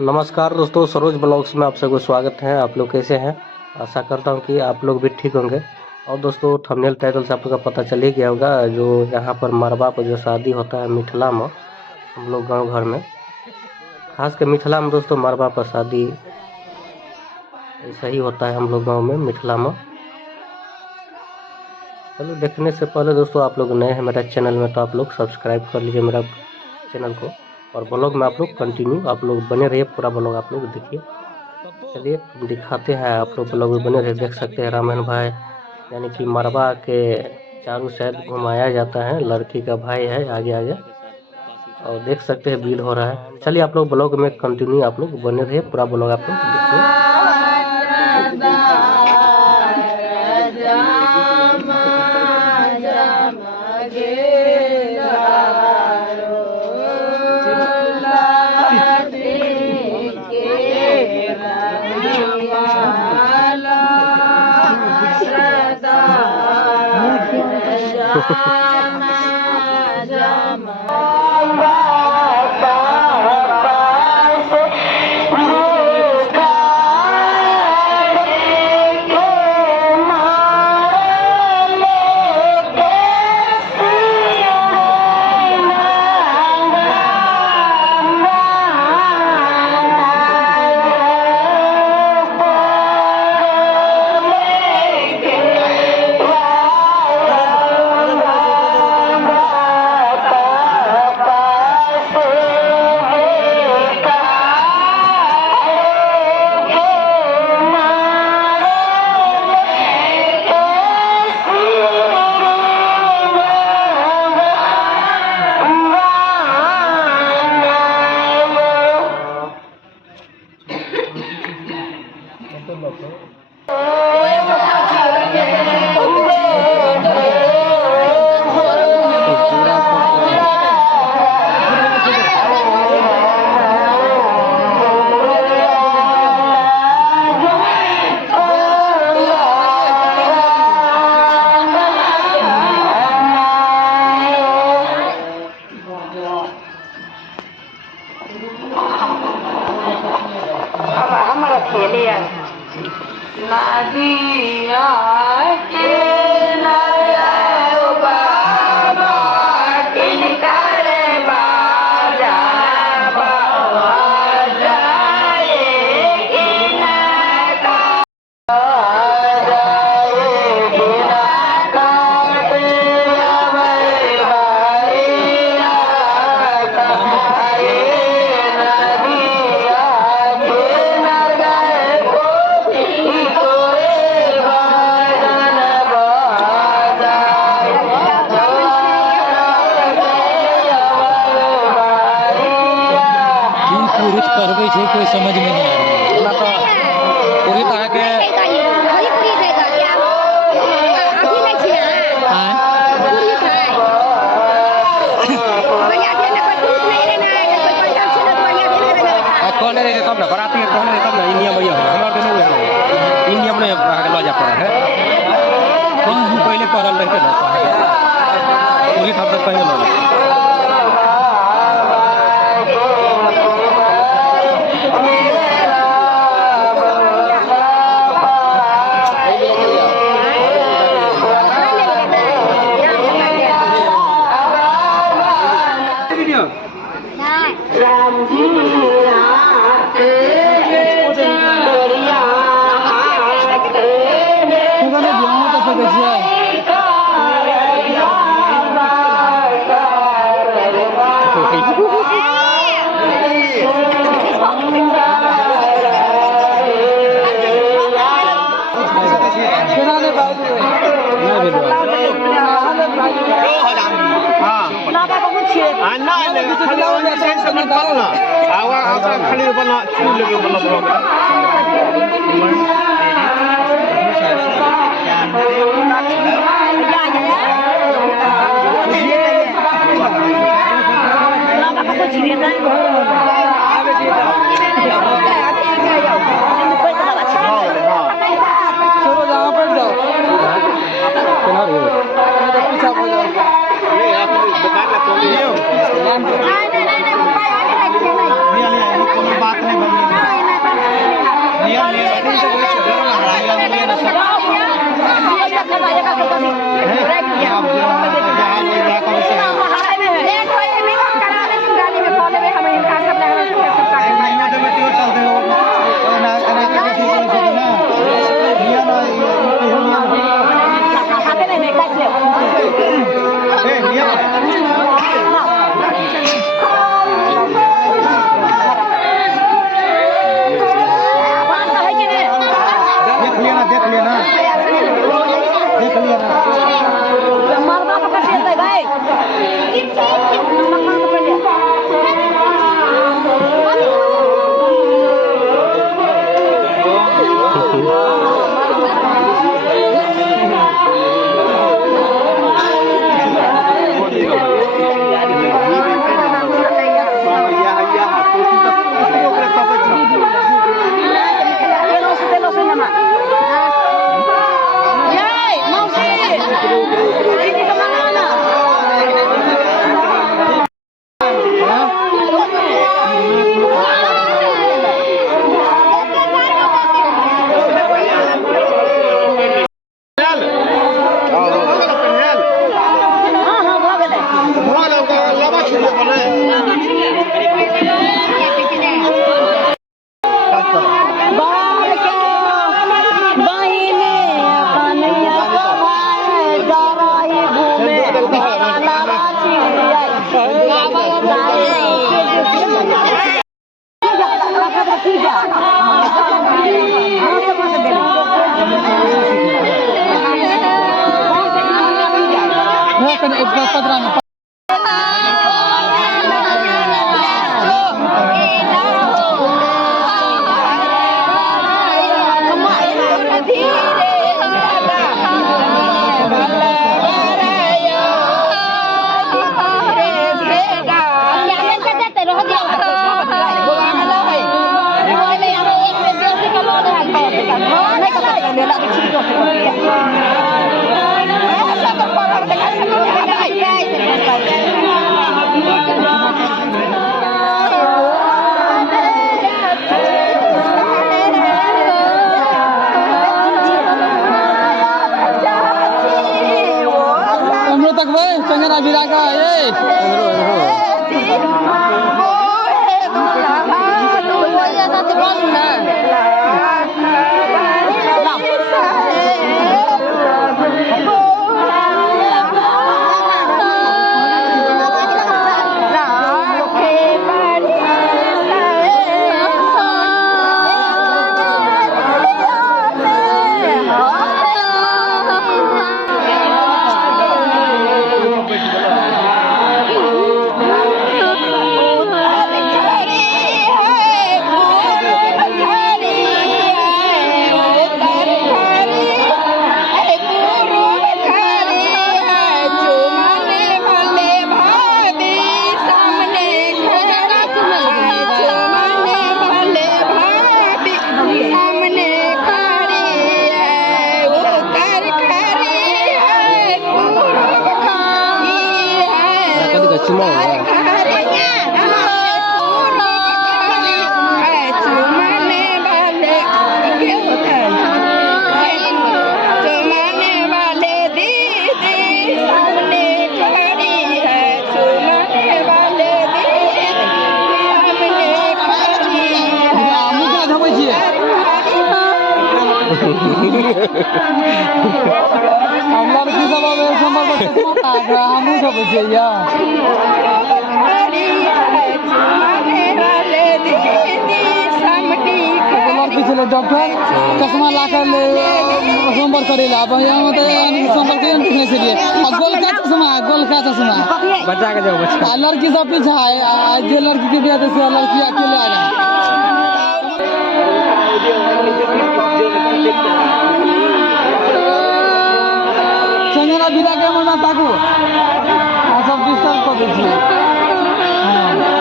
नमस्कार दोस्तों, सरोज ब्लॉग्स में आप सबको स्वागत है। आप लोग कैसे हैं? आशा करता हूं कि आप लोग भी ठीक होंगे। और दोस्तों, थंबनेल टाइटल से आप लोग का पता चल ही गया होगा, जो यहाँ पर मरबा पर जो शादी होता है मिथिला में, हम लोग गांव घर में, खास कर मिथिला में दोस्तों, मरबा पर शादी ऐसा ही होता है हम लोग गाँव में, मिथिला में। चलो, देखने से पहले दोस्तों, आप लोग नए हैं मेरा चैनल में तो आप लोग सब्सक्राइब कर लीजिए मेरा चैनल को, और ब्लॉग में आप लोग कंटिन्यू आप लोग बने रहिए, पूरा ब्लॉग आप लोग देखिए। चलिए दिखाते हैं, आप लोग ब्लॉग में बने रहिए। देख सकते हैं रामायण भाई, यानी कि मरबा के चारों साइड घुमाया जाता है, लड़की का भाई है आगे आगे, और देख सकते हैं भीड़ हो रहा है। चलिए आप लोग ब्लॉग में कंटिन्यू आप लोग बने रहिए, पूरा ब्लॉग आप लोग देखिए। कोई समझ में नहीं आ रहा है। पूरी तरह के कौन रहे तब ना बराती है, कौन रहे तब ना इंडिया भैया हमारे देने हुए इंडिया में लॉजा पड़ा है। कौन पहले पढ़ल रहते ना पूरी तब तक पहले लॉजा चलो जहाँ पर जाओ केना रे पीछा हो जाओ बात नहीं बननी लिया देख लिया ना चंगना बिरागा डॉक्टर चश्मा लाकर सोमवार करेला अब यहाँ सोमवार के गोल का चश्मा बच्चा के जाओ बच्चा लड़की सब पीछा है जो लड़की के बिया से लड़की अकेले आ गया चंगना बिना के मना ताकू सब डिस्टर्ब कर दीजिए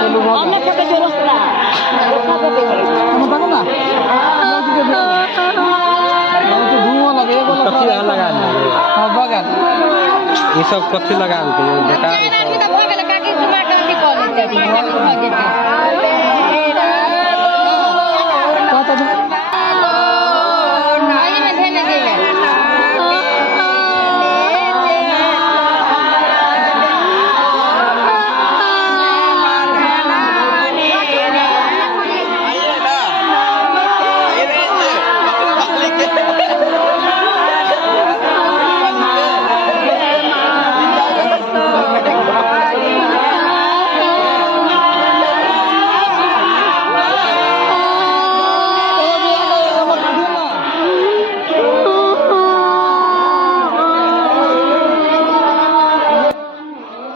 चलो बताओ ना लड़की के बियाह धुआं लगे एगो कथी लगा दिए हां बगल ये सब कथी लगा दिए बेकार ई सब। कहता तुम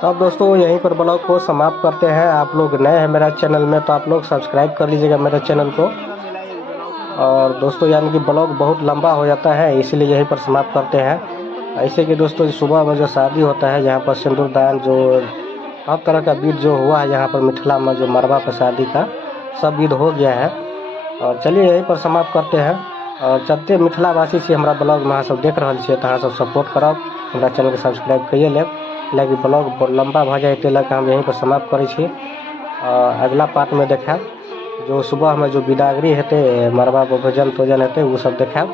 तो अब दोस्तों यहीं पर ब्लॉग को समाप्त करते हैं। आप लोग नए हैं मेरा चैनल में तो आप लोग सब्सक्राइब कर लीजिएगा मेरे चैनल को। और दोस्तों यानी कि ब्लॉग बहुत लंबा हो जाता है इसीलिए यहीं पर समाप्त करते हैं। ऐसे कि दोस्तों सुबह में जो शादी होता है यहाँ पर सिंदूरदान जो हर तरह का विध जो हुआ है यहाँ पर मिथिला में जो मरवा पर शादी का सब विध हो गया है। और चलिए यहीं पर समाप्त करते हैं और चलते मिथिलावासी से हमारा ब्लॉग में अहाँ सब देख रहा छे तो अहाँ सब सपोर्ट करब, हमारा चैनल के सब्सक्राइब करिए लेब लेकिन ब्लॉग बहुत लंबा भ जाए ताहि हम यहीं पर समाप्त करै छी। अगला पार्ट में देखाब जो सुबह में जो विदागरी हेतै मरवा पर भोजन तोजन हेतै वो सब देखाब।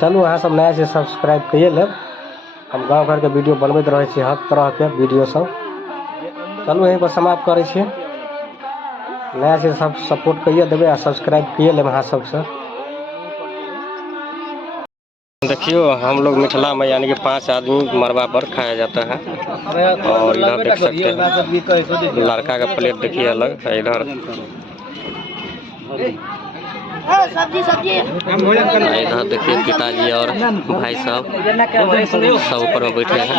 चलू अहाँ सब नया से सब्सक्राइब करिए लेब, हम गाँव घर के वीडियो बनबैत रहै छी हर तरह के वीडियो सब। चलू यहीं पर समाप्त करै छी, नया से सब सपोर्ट करिए देबै आ सब्सक्राइब करिए लेब अहाँ सबसे। देखियो हम लोग मिथिला में यानी कि 5 आदमी मरवा पर खाया जाता है। और इधर देख सकते हैं लड़का का प्लेट देखिए अलग है, इधर इधर देखिए पिताजी और भाई साहब सब ऊपर में बैठे हैं।